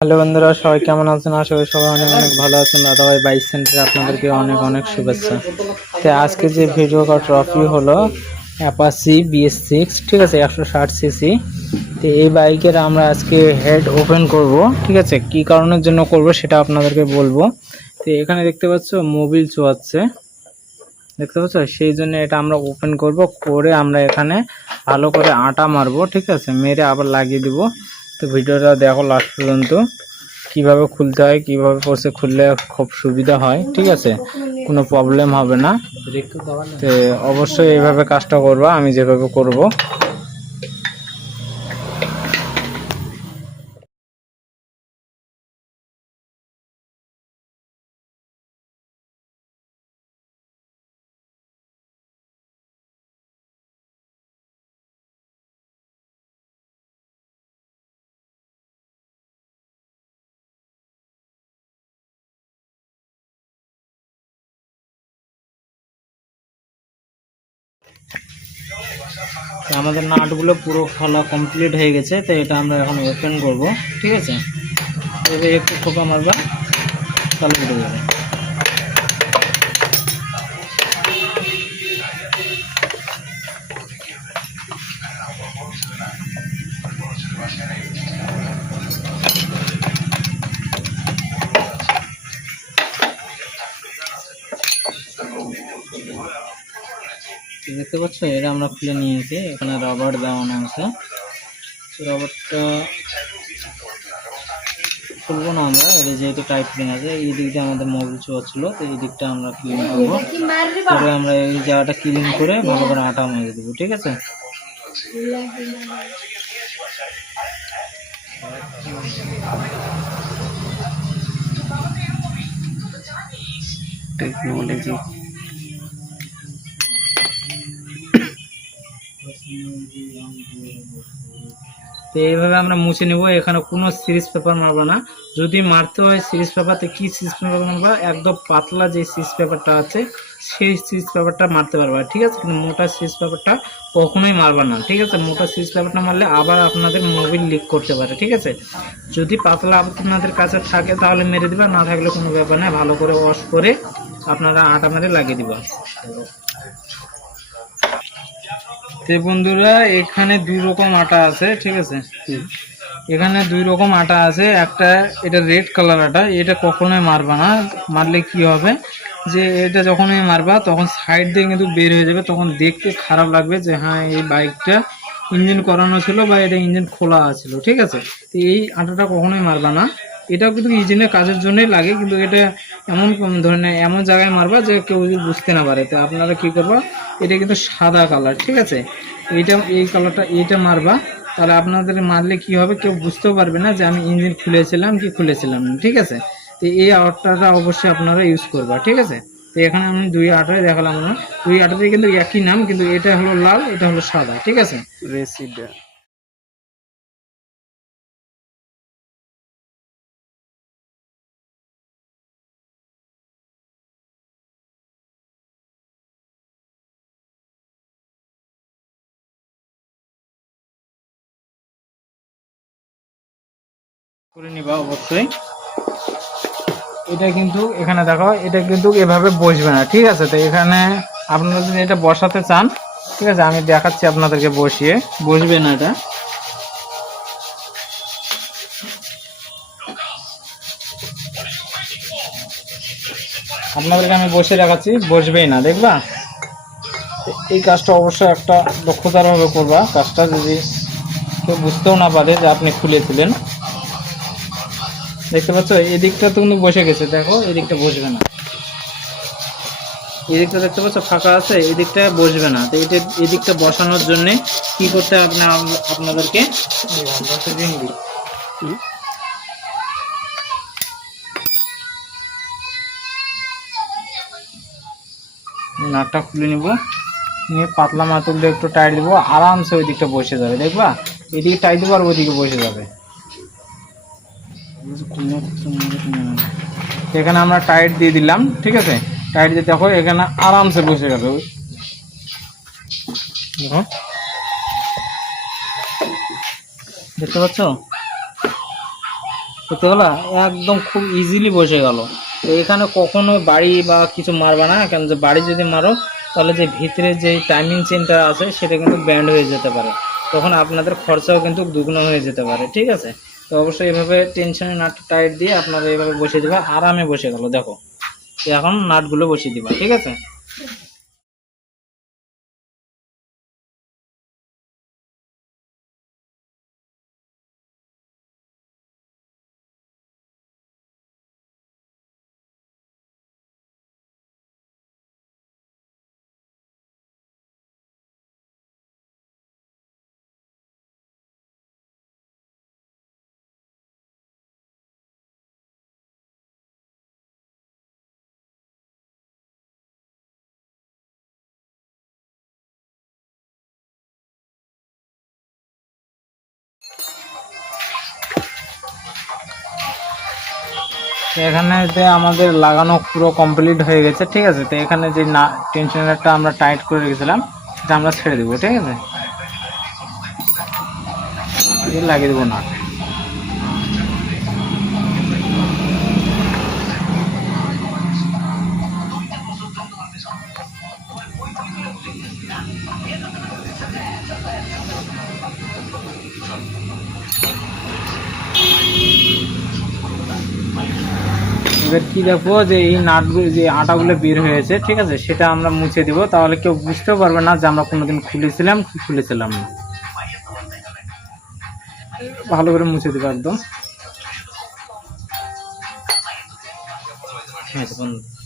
Hello বন্ধুরা, সবাই কেমন আছেন? আশা করি সবাই অনেক অনেক ভালো আছেন। দাদাভাই বাইক সেন্টারে আপনাদেরকে অনেক অনেক শুভেচ্ছা। তো আজকে যে ভিডিও কল ট্রফি হলো অ্যাপাচি BS6, ঠিক আছে, 160 সিসি। তো এই বাইকের আমরা আজকে হেড ওপেন করব, ঠিক আছে। কি কারণের জন্য করব সেটা আপনাদেরকে বলবো। তো এখানে দেখতে পাচ্ছ মোবিল চুয়াচ্ছে, দেখতে পাচ্ছ, সেই জন্য এটা আমরা ওপেন করব, করে আমরা এখানে ভালো করে আটা মারবো, ঠিক আছে, মেরে আবার লাগিয়ে দিব। তো ভিডিওটা দেখো লাস্ট পর্যন্ত, কিভাবে খুলতে হয়, কিভাবে কোর্সে খুললে খুব সুবিধা হয়, ঠিক আছে, কোনো প্রবলেম হবে না। তো অবশ্যই এইভাবে কাজটা করবা, আমি যেভাবে করব। আমাদের নাটগুলো পুরো খোলা কমপ্লিট হয়ে গেছে। তো এটা আমরা এখন ওপেন করব, ঠিক আছে। এবার একটু ঠোকা মারবা, তাহলে উঠে যাবে। দেখতে পাচ্ছ, এটা আমরা খুলে নিয়েছি। এখানে রাবার দেওয়ানো আছে। রাবারটা খুলবো না আমরা, এটা যেহেতু টাইট ফিটিং আছে। এই দিক দিয়ে আমাদের মোবিল চুয়াচ্ছিল, তো এই দিকটা আমরা ক্লিন করবো। তবে আমরা এই জায়গাটা ক্লিন করে ভালো করে আটা মেরে দেবো, ঠিক আছে। টেকনোলজি তো এইভাবে আমরা মুছে নেব। এখানে কোনো সিরিজ পেপার মারবো না। যদি মারতে হয় সিরিজ পেপারতে, কি সিরিজ পেপার মারবা, একদম পাতলা যে সিরিজ পেপারটা আছে সেই সিরিজ পেপারটা মারতে পারবা, ঠিক আছে। কিন্তু মোটা সিরিজ পেপারটা কখনোই মারবা না, ঠিক আছে। মোটা সিরিজ পেপারটা মারলে আবার আপনাদের মোবিল লিক করতে পারে, ঠিক আছে। যদি পাতলা আপনাদের কাছে থাকে তাহলে মেরে দিবা, না থাকলে কোনো ব্যাপার না। ভালো করে ওয়াশ করে আপনারা আটা মেরে লাগিয়ে দিবা। তো বন্ধুরা, এখানে দুই রকম আটা আছে, ঠিক আছে। এখানে দুই রকম আটা আছে। একটা এটা রেড কালার আটা, এটা কখনোই মারবা না। মারলে কি হবে, যে এটা যখনই মারবা তখন সাইড দিয়ে কিন্তু বের হয়ে যাবে, তখন দেখতে খারাপ লাগবে যে হ্যাঁ এই বাইকটা ইঞ্জিন করানো ছিল বা এটা ইঞ্জিন খোলা ছিল, ঠিক আছে। তো এই আটাটা কখনোই মারবা না। এটাও কিন্তু ইঞ্জিনের কাজের জন্যই লাগে, কিন্তু এটা এমন ধরনের এমন জায়গায় মারবা যে কেউ বুঝতে না পারে। তো আপনারা কি করবা, এটা কিন্তু সাদা কালার, ঠিক আছে। এইটা এই কালারটা এইটা মারবা, তাহলে আপনাদের মারলে কি হবে, কেউ বুঝতেও পারবে না যে আমি ইঞ্জিন খুলেছিলাম কি খুলেছিলাম না, ঠিক আছে। তো এই আটাটা অবশ্যই আপনারা ইউজ করবা, ঠিক আছে। তো এখানে আমি দুই আটাই দেখালাম না, দুই আটাতে কিন্তু একই নাম, কিন্তু এটা হলো লাল, এটা হলো সাদা, ঠিক আছে। রেসিডেন্ট করে নিবা অবশ্যই। এটা কিন্তু এখানে দেখো, এটা কিন্তু এভাবে বসবে না, ঠিক আছে। তো এখানে আপনারা যদি এটা বসাতে চান, ঠিক আছে, আমি দেখাচ্ছি আপনাদেরকে বসিয়ে। বসবে না এটা, আপনাদেরকে আমি বসে দেখাচ্ছি, বসবেই না, দেখবা। এই কাজটা অবশ্যই একটা দক্ষতার ভাবে করবা কাজটা, যদি কেউ বুঝতেও না পারে যে আপনি খুলেছিলেন। দেখতে পাচ্ছ, এই দিকটা তো কিন্তু বসে গেছে, দেখো এই দিকটা বসবে না। এই দিকটা দেখতে পাচ্ছ ফাঁকা আছে, এই দিকটা বসবে না। তো এটা এই দিকটা বসানোর জন্য কি করতে হবে আপনাদেরকে, নাটটা খুলে নিব, নিয়ে পাতলা মাতুল দিয়ে একটু টাইট দিব, আরামসে ওই দিকটা বসে যাবে, দেখবা। এদিকে টাইট দেবো আর ওইদিকে বসে যাবে। এখানে আমরা টাইট দিয়ে দিলাম, ঠিক আছে। টাইট দিয়ে দেখো এখানে আরামসে বসে যাবে, দেখো, দেখতে পাচ্ছ। বুঝতে পারলা, একদম খুব ইজিলি বসে গেল। তো এখানে কখনো বাড়ি বা কিছু মারবা না, কেন যে বাড়ি যদি মারো তাহলে যে ভিতরে যে টাইমিং চেনটা আছে সেটা কিন্তু ব্যান্ড হয়ে যেতে পারে, তখন আপনাদের খরচাও কিন্তু দুগুণ হয়ে যেতে পারে। ঠিক আছে, তো অবশ্যই এভাবে টেনশনে নাট টাইট দিয়ে আপনারা এইভাবে বসিয়ে দেবা, আরামে বসে গেল। দেখো এখন নাটগুলো বসিয়ে দিবা, ঠিক আছে। তো এখানে যে আমাদের লাগানো পুরো কমপ্লিট হয়ে গেছে, ঠিক আছে। তো এখানে যে না টেনশনারটা আমরা টাইট করে রেখেছিলাম এটা আমরা ছেড়ে দেবো, ঠিক আছে, লাগিয়ে দেবো না। এবার কি দেখবো যে এই নাটগুলো যে আটাগুলো বের হয়েছে, ঠিক আছে, সেটা আমরা মুছে দিব, তাহলে কেউ বুঝতেও পারবে না যে আমরা কোনোদিন খুলেছিলাম কি খুলেছিলাম না। ভালো করে মুছে দেবো একদম। হ্যাঁ বন্ধু।